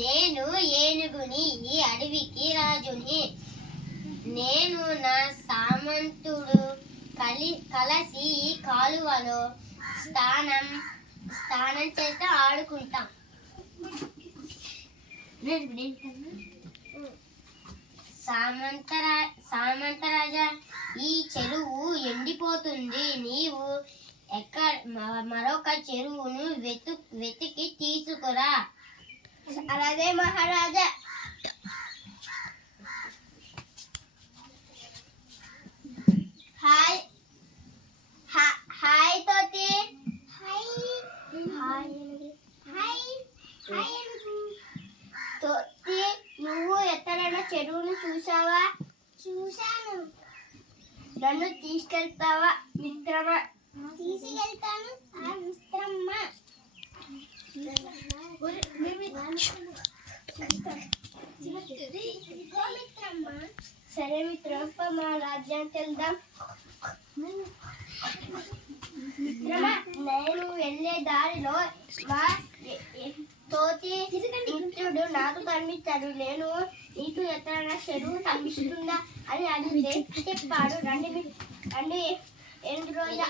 నేను ఏనుగుని, ఈ అడవికి రాజుని. నేను నా సామంతుడు కలిసి ఈ కాలువలో స్నానం చేస్తే ఆడుకుంటాం. సామంతరాజా, ఈ చెరువు ఎండిపోతుంది. నీవు మరొక చెరువును వెతికి తీసుకురా. అలాగే మహారాజా. హాయ్ హాయ్ తోటి. తోటి, నువ్వు ఎక్కడైనా చెరువును చూసావా? చూశాను. నన్ను తీసుకెళ్తావా మిత్రమా? తీసుకెళ్తాను మిత్రమ్మా. సరే మిత్రమ్మ, మా రాజ్యానికి వెళ్దాం. మిత్రమా, నేను వెళ్ళే దారిలో మా తోటి మిత్రుడు నాకు కనిపించాడు. నేను నీకు ఎక్కడైనా చెరువు కనిపిస్తుందా అని అడిగితే చెప్పాడు. రండి ఎన్ని రోజులు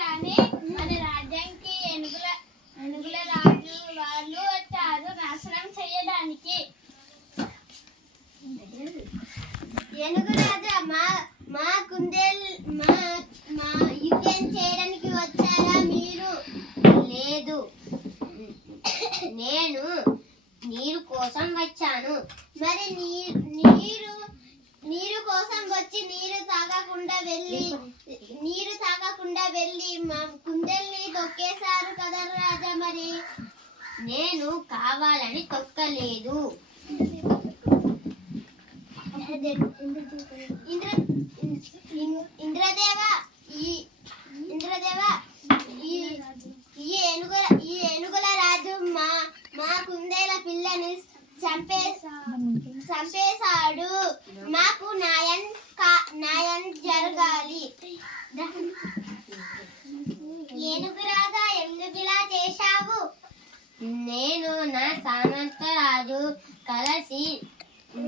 రాని మన రాజ్యానికి ఏనుగుల రాజు వాళ్ళు వచ్చారు నాశనం చేయడానికి. ఏనుగు రాజా, మా యుద్ధం చేయడానికి వచ్చారా మీరు? లేదు, నేను నీరు కోసం వచ్చాను. మరి నీరు కోసం వచ్చి నీరు తాగకుండా వెళ్ళి మా కుందేల్ని తొక్కేశారు కదా రాజా. మరి నేను కావాలని తొక్కలేదు. ఇంద్రదేవా, ఈ ఏనుగుల రాజు మా కుందేల పిల్లని చంపేశాడు. మాకు న్యాయం జరగాలి. ఏనుగు రాజా, ఎందుకు ఇలా చేశావు? నేను నా సామంతరాజు కలిసి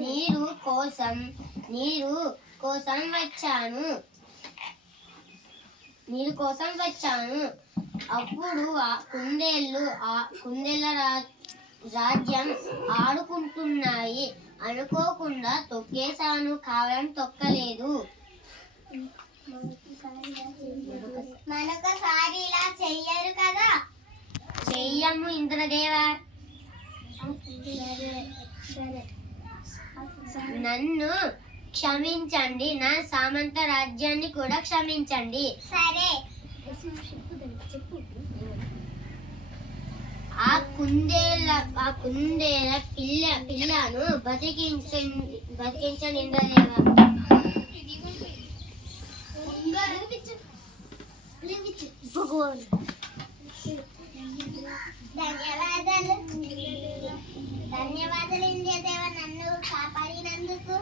నీరు కోసం వచ్చాను. అప్పుడు కుందేళ్ళ రాజ్యం ఆడుకుంటున్నాయి. అనుకోకుండా తొక్కేశాను, కావాలని తొక్కలేదు. మరొకసారి ఇలా చెయ్యరు కదా? చెయ్యము ఇంద్రదేవా. నన్ను క్షమించండి, నా సామంత రాజ్యాన్ని కూడా క్షమించండి. సరే. ఆ కుందేల పిల్లను బతికించండి ఇంద్రదేవా. ధన్యవాదాలు ఇంద్రదేవా, నన్ను కాపాడినందుకు.